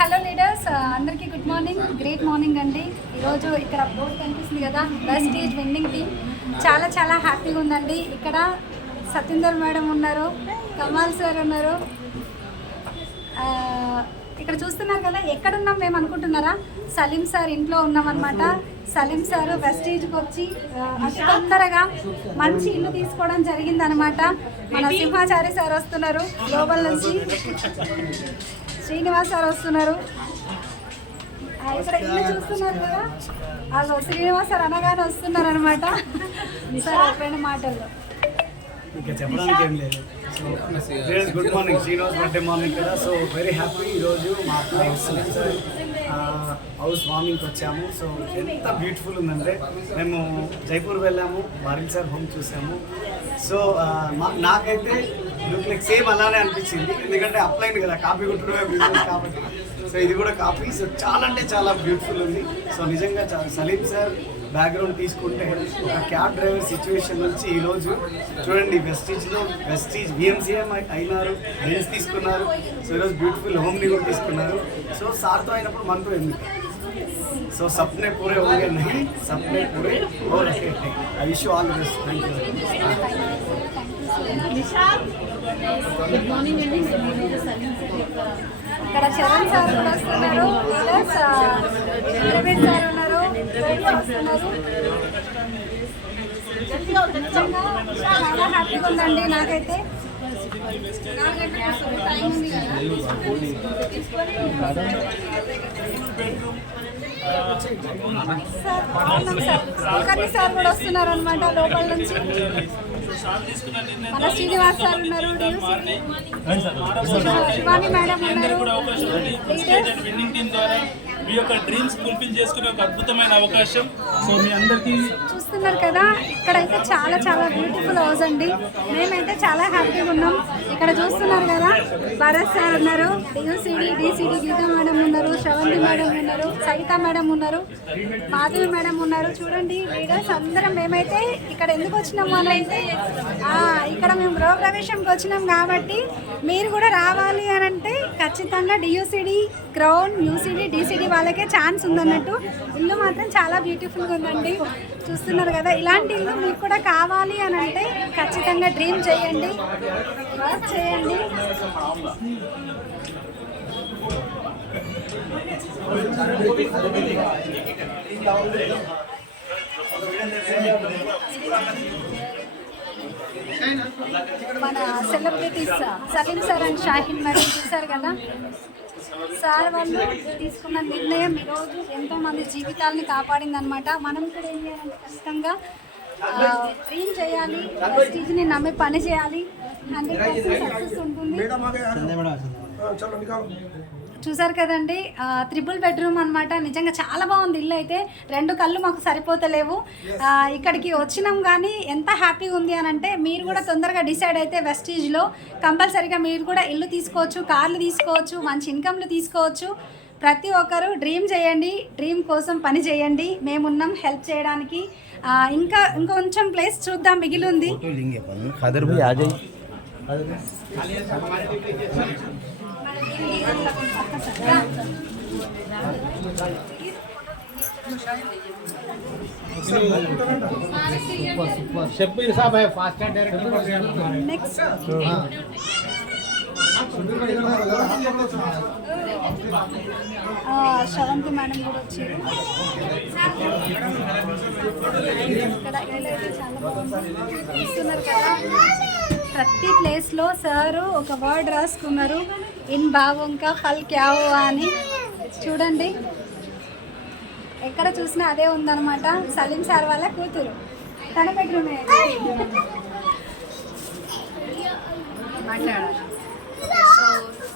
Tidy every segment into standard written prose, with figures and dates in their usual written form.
Hello leaders, అందరికీ good morning, great morning అండి. ఈరోజు ఇక్కడ బోర్డు కనిపిస్తుంది కదా, వెస్టీజ్ విన్నింగ్ టీమ్. చాలా చాలా హ్యాపీగా ఉందండి. ఇక్కడ సత్యేందర్ మేడం ఉన్నారు, కమాల్ సార్ ఉన్నారు. ఇక్కడ చూస్తున్నారు కదా, ఎక్కడున్నాం మేము అనుకుంటున్నారా? సలీం సార్ ఇంట్లో ఉన్నామన్నమాట. సలీం సార్ వెస్టీజ్కి వచ్చి అతి తొందరగా మంచి ఇల్లు తీసుకోవడం జరిగిందనమాట. మన సింహాచారి సార్ వస్తున్నారు గ్లోబల్ నుంచి, శ్రీనివాస్ సార్ వస్తున్నారు. ఇక్కడ ఇల్లు చూస్తున్నారు కదా, వాళ్ళు శ్రీనివాస్ సార్ అనగానే వస్తున్నారు అనమాట. సార్ రెండు మాటల్లో ఇంకా చెప్పడానికి ఏం లేదు. So good morning, Srinivas birthday morning కదా. So very happy. ఈరోజు మా ఫ్రెండ్స్ హౌస్ వార్మింగ్కి వచ్చాము. సో ఎంత బ్యూటిఫుల్ ఉందంటే, మేము జైపూర్ వెళ్ళాము, బారిల్ సార్ హోమ్ చూసాము. సో నాకైతే లుక్ లైక్ సేమ్ అలానే అనిపించింది, ఎందుకంటే అప్లైన్ కదా, కాపీ కుట్టడమే బిజినెస్ కాబట్టి. సో ఇది కూడా కాపీ. సో చాలా అంటే చాలా బ్యూటిఫుల్ ఉంది. సో నిజంగా సలీం సార్ బ్యాక్గ్రౌండ్ తీసుకుంటే, ఒక క్యాబ్ డ్రైవర్ సిచ్యువేషన్ నుంచి ఈరోజు చూడండి, వెస్టీజ్ బిఎంసీఎం అయినారు, బెంచ్ తీసుకున్నారు. సో ఈరోజు బ్యూటిఫుల్ హోమ్ని కూడా తీసుకున్నారు. సో సార్తో అయినప్పుడు మనతో ఎందుకు. సో సప్నే పూరే हो गए नहीं, सपने पूरे हो रहे हैं. I wish you all the best. Thank you. ఇక్కడ చరణ్ సార్ వస్తున్నారు, ప్రవీణ్ సార్ ఉన్నారు, చాలా హ్యాపీగా ఉందండి నాకైతే. సార్ కూడా వస్తున్నారు అనమాట లోపల నుంచి. మన శ్రీనివాస్ సార్ ఉన్నారు, శివాని మేడం ఉన్నారు. మీ యొక్క డ్రీమ్స్ ఫుల్ఫిల్ చేసుకునే ఒక అద్భుతమైన అవకాశం. సో మీ అందరికీ చూస్తున్నారు కదా, ఇక్కడైతే చాలా చాలా బ్యూటిఫుల్ హౌస్ అండి. మేమైతే చాలా హ్యాపీగా ఉన్నాం. ఇక్కడ చూస్తున్నారు కదా, భరత్ సార్ ఉన్నారు, డిసిడి గీతా మేడం ఉన్నారు, శ్రవంతి మేడం ఉన్నారు, సవిత మేడం ఉన్నారు, మాధవి మేడం ఉన్నారు. చూడండి లీడర్స్ అందరం మేమైతే ఇక్కడ ఎందుకు వచ్చినాము అని అయితే, ఇక్కడ మేము గృహ ప్రవేశంకి వచ్చినాం కాబట్టి మీరు కూడా రావాలి అని అంటే ఖచ్చితంగా డియూసిడి గ్రౌండ్, యూసిడి, డిసిడి వాళ్ళకే ఛాన్స్ ఉందన్నట్టు. ఇల్లు మాత్రం చాలా బ్యూటిఫుల్గా ఉందండి. చూస్తున్నారు కదా, ఇలాంటి ఇల్లు మీకు కూడా కావాలి అని అంటే ఖచ్చితంగా డ్రీమ్ చేయండి, వర్క్ చేయండి. మన celebrities Saleem sir and Shahin madam చూసారు కదా, సార్ వాళ్ళు తీసుకున్న నిర్ణయం ఈరోజు ఎంతోమంది జీవితాలని కాపాడిందనమాట. మనం కూడా ఏం చేయాలంటే ఖచ్చితంగా డ్రీమ్ చేయాలి, వెస్టీజ్ని నమ్మి పని చేయాలి, 100% సక్సెస్ ఉంటుంది. చూసారు కదండి, 3 బెడ్రూమ్ అనమాట. నిజంగా చాలా బాగుంది ఇల్లు అయితే. 2 కళ్ళు మాకు సరిపోతలేవు. ఇక్కడికి వచ్చినాం కానీ ఎంత హ్యాపీగా ఉంది అని అంటే, మీరు కూడా తొందరగా డిసైడ్ అయితే వెస్టీజ్లో కంపల్సరీగా మీరు కూడా ఇల్లు తీసుకోవచ్చు, కార్లు తీసుకోవచ్చు, మంచి ఇన్కమ్లు తీసుకోవచ్చు. ప్రతి ఒక్కరు డ్రీమ్ చేయండి, డ్రీమ్ కోసం పని చేయండి. మేమున్నాం హెల్ప్ చేయడానికి. ఇంకొంచెం ప్లేస్ చూద్దాం, మిగిలి ఉంది. నెక్స్ట్ శ్రవంతి మేడం కూడా వచ్చారు. ఇక్కడ ఇల్లు చాలా బాగుంది. చూస్తున్నారు కదా, ప్రతి ప్లేస్లో సారు ఒక వర్డ్ రాసుకున్నారు, ఇన్ భావంకా ఫల్ క్యావో అని. చూడండి, ఎక్కడ చూసినా అదే ఉందన్నమాట. సలీం సార్ వాళ్ళ కూతురు, తన బెడ్రూమే. మాట్లాడాలి. సో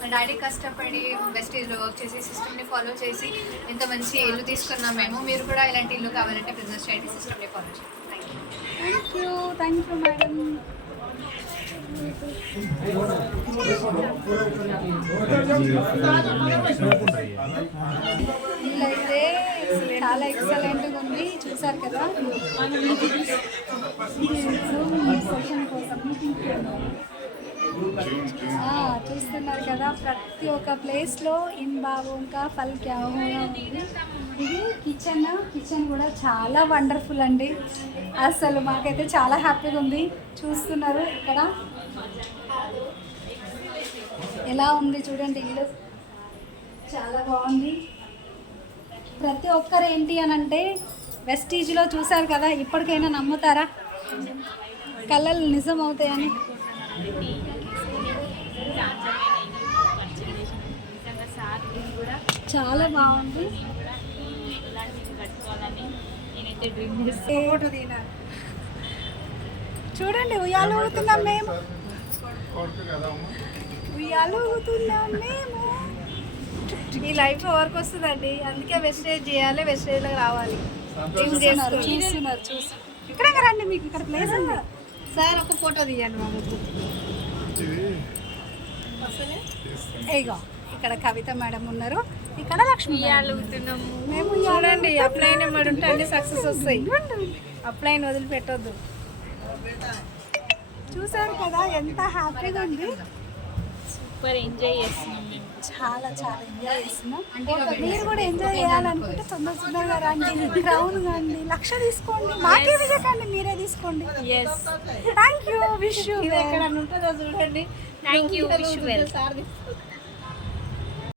మా డాడీ కష్టపడి వెస్టీజ్లో వర్క్ చేసి సిస్టమ్ని ఫాలో చేసి ఇంత మంచి ఇల్లు తీసుకున్నాం మేము. మీరు కూడా ఇలాంటి ఇల్లు కావాలంటే బిజినెస్ చేయండి, సిస్టమ్ని ఫాలో చేయండి. Thank you madam. ఇల్లైతే చాలా ఎక్సలెంట్గా ఉంది. చూసారు కదా, సెషన్ కోసం చూస్తున్నారు కదా ప్రతి ఒక్క ప్లేస్లో ఇన్ బాబు ఇంకా ఫల్ క్యా హోగా ఉంది. ఇది కిచెన్ కూడా చాలా వండర్ఫుల్ అండి. అసలు మాకైతే చాలా హ్యాపీగా ఉంది. చూస్తున్నారు ఇక్కడ ఎలా ఉంది చూడండి, ఇల్లు చాలా బాగుంది. ప్రతి ఒక్కరు ఏంటి అని అంటే వెస్టీజ్లో చూసారు కదా, ఇప్పటికైనా నమ్ముతారా కళలు నిజం అవుతాయని? చాలా బాగుంది. చూడండి ఉయ్యాలు ఊగుతున్నాం మేము, ఉయ్యాలు ఊగుతున్నాం మేము. ఈ లైఫ్ ఎవరికి వస్తుందండి, అందుకే వెస్టేజ్ చేయాలి, వెస్టేజ్లోకి రావాలి. చూస్తున్నారు ఇక్కడ రండి, మీకు ఇక్కడ ప్లేస్ ఉంది సార్. ఒక ఫోటో తీయండి మా ముందు. ఏగో ఇక్కడ కవిత మేడం ఉన్నారు, ఇక్కడ లక్ష్మి మేము చూడండి. అప్లైన్ ఏమడి ఉంటే అన్ని సక్సెస్ వస్తాయి. అప్లైన్ వదిలిపెట్టొద్దు. చూసారు కదా ఎంత హ్యాపీగా ఉంది. సూపర్ ఎంజాయ్ చేస్తున్నాం మేము. చాలా ఎంజాయ్ చేస్తున్నాం. మీరు కూడా ఎంజాయ్ చేయాలనుకుంటే తొందరగా రండి, క్రౌన్ కండి, 1,00,000 తీసుకోండి, మాకే విజయకండి, మీరే తీసుకోండి. Thank you. Wish you. ఎక్కడ ఉంటుందో చూడండి. Thank you. Wish you well.